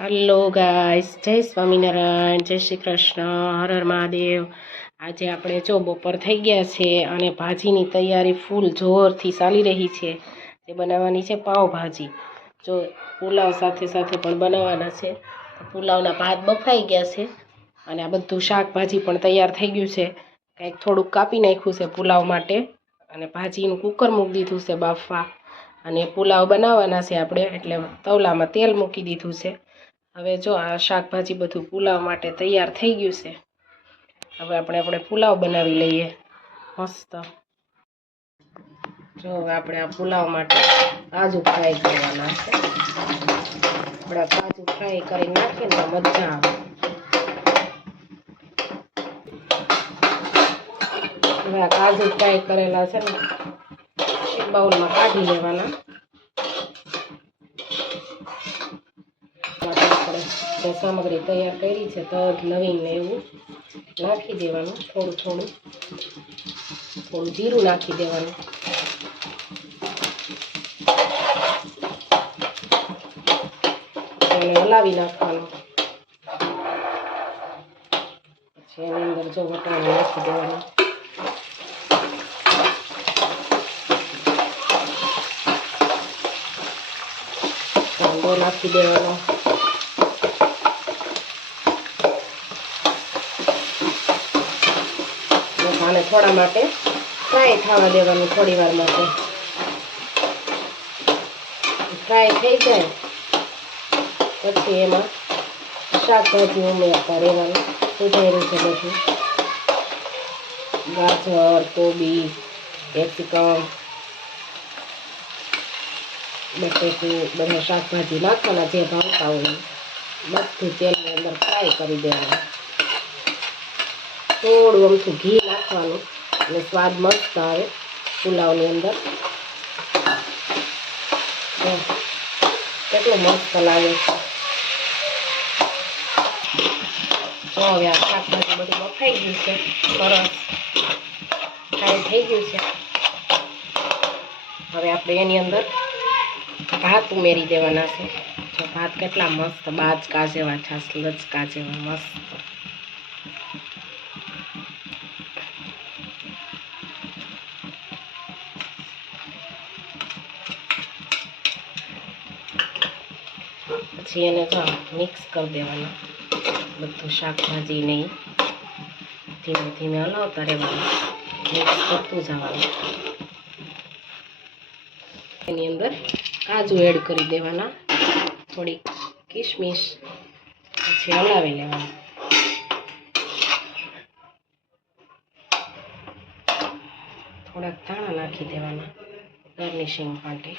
Hello guys જય સ્વામિનારાયણ જય શ્રી કૃષ્ણ હર હર મહાદેવ આજે આપણે જો બપોર થઈ ગયા છે અને ભાજીની તૈયારી ફૂલ જોરથી ચાલી રહી છે. તે બનાવવાની છે પાવભાજી. જો પુલાવ સાથે સાથે પણ બનાવવાના છે. પુલાવના ભાત બફાઈ ગયા છે અને આ બધું શાકભાજી પણ તૈયાર થઈ ગયું છે. કંઈક થોડુંક કાપી નાખ્યું છે પુલાવ માટે અને ભાજીનું કુકર મૂકી દીધું છે બાફવા. અને પુલાવ બનાવવાના છે આપણે. એટલે તવલામાં તેલ મૂકી દીધું છે. હવે જો આ શાકભાજી બધું પુલાવ માટે તૈયાર થઈ ગયું છે. હવે આપણે આપણે પુલાવ બનાવી લઈએ. મસ્ત. જો આપણે આ પુલાવ માટે કાજુ ફ્રાય કરવાના છે. આપણે કાજુ ફ્રાય કરી નાખીએ ને તો મજા આવે. હવે આ કાજુ ફ્રાય કરેલા છે ને બાઉલમાં કાઢી લેવાના. આપણે જે સામગ્રી તૈયાર કરી છે તજ લવિંગ ને એવું, નાખી દેવાનું થોડું થોડું. થોડું જીરું નાખી દેવાનું. એને હલાવી નાખવાનું. પછી એની અંદર જો વટાણા નાખી દેવાનું. કાંદો નાખી દેવાનો બસ આને થોડા માટે ફ્રાય થવા દેવાનું થોડી વાર માટે. ફ્રાય થઈ જાય. પછી એમાં શાકભાજી ઉમેરતા રહેવાનું. સુધાર્યું છે બધું. ગાજર, કોબી, કેપ્સિકમ બટેકું બધા શાકભાજી નાખવાના જે ભાવતા હોય બધું તેલની અંદર ફ્રાય કરી દેવાનું. થોડું અમથું ઘી નાખવાનું અને સ્વાદ મસ્ત આવે પુલાવની અંદર. કેટલો મસ્ત લાગે છે. જો હવે આ શાકભાજી બધું બફાઈ ગયું છે, સરસ. થઈ ગયું છે. હવે આપણે એની અંદર ભાત ઉમેરી દેવાના છે. જો ભાત કેટલા મસ્ત બાજકા જેવા છાસ લચકા જેવા મસ્ત. પછી એને તો મિક્સ કરી દેવાના. બધું શાકભાજી ને ધીમે ધીમે હલાવતા રહેવાનું મિક્સ કરતું જવાનું. એની અંદર કાજુ એડ કરી દેવાના. થોડી કિશમિશ પછી હલાવી લેવાનું. થોડાક ધાણા નાખી દેવાના. ગાર્નિશિંગ માટે.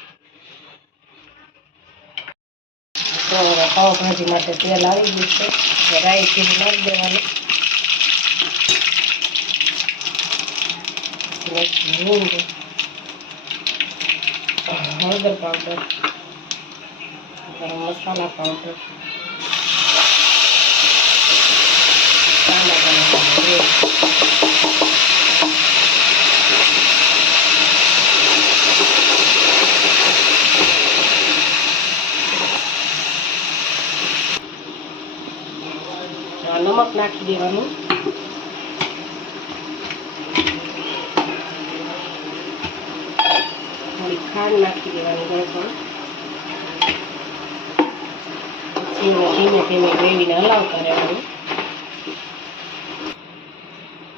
તો પાવભાજી માટે તેલ આવી ગયું છે. રાઈ જીરું નાખી દેવાનું. હળદર પાવડર, ગરમ મસાલા પાવડર ટામેટાં નાખવાના. આ નમક નાખી દેવાનું. થોડી ખાંડ નાખી દેવાની ગળપણ ધીમે ધીમે ગ્રેવીને હલાવતા રહેવાનું.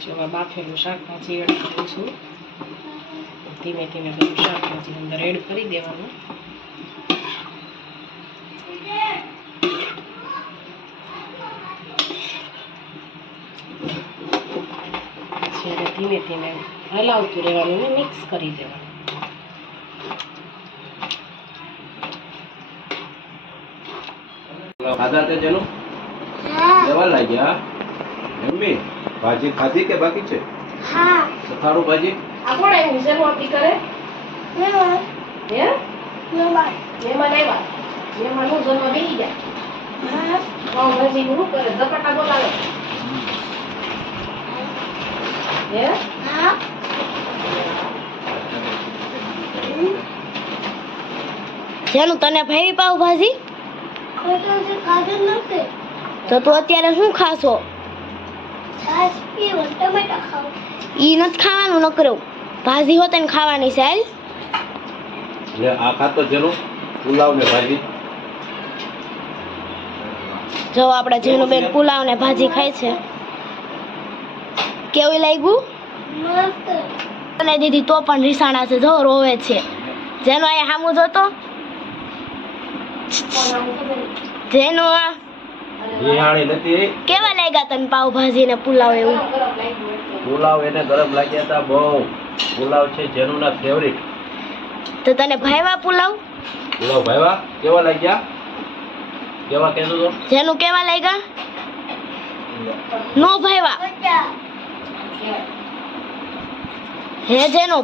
જો આ બાફેલું શાકભાજી એડ કરું છું. ધીમે ધીમે બધું શાકભાજી અંદર એડ કરી દેવાનું. પછી એને ધીમે ધીમે હલાવતું રહેવાનું ને મિક્સ કરી દેવાનું. ખાધા તે જેનું? લેવા લાગ્યા? મમ્મી ભાજી ખાધી કે બાકી છે? સથાળું ભાજી? આ કોણ આવ્યું છે નોતી કરે? હે? મહેમાન. આવ્યા મહેમાન હું જમવા બેસી ગયા. પાઉંભાજી નું શું કરે? ઝપાટા બોલાવે. હે જેનું તને ભાઈ પાવભાજી તો તું અત્યારે શું ખાશો? ઈ નથી ખાવાનું નકરો. ભાજી હોત ને ખાવાની હાલ. એટલે આ ખાતો જેનું પુલાવ ને ભાજી. જો આપણે જેનું બેન પુલાવ ને ભાજી ખાય છે. કેવું લાગ્યું? અને દીદી તો પણ રીસાણા છે જો રોવે છે. જેનો અહીંયા સામું જોતો? જેનું આ? કેવા લાગ્યા તને પાવભાજી ને પુલાવ એવું? પુલાવ એને ગરમ લાગ્યા હતા બહુ. પુલાવ છે જેનું ના ફેવરિટ તો તને ભાઈવા પુલાવ? પુલાવ ભાઈવા કેવા લાગ્યા? કેવા કહેતો તો? જેનું કેવા લાગ્યા? નો ભાઈવા હે જેનો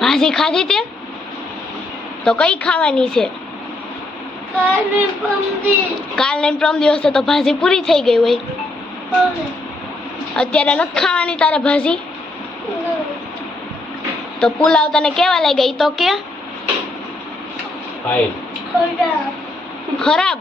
ભાજી ખાધી તે? તો કઈ ખાવાની છે? કાલ ને પ્રમ દિવસે તો ભાજી પૂરી થઈ ગઈ હોય. અત્યારે નથી ખાવાની તારે ભાજી? તો પુલાવ તને કેવા લાગ્યા? ઈ તો કે. ખરાબ?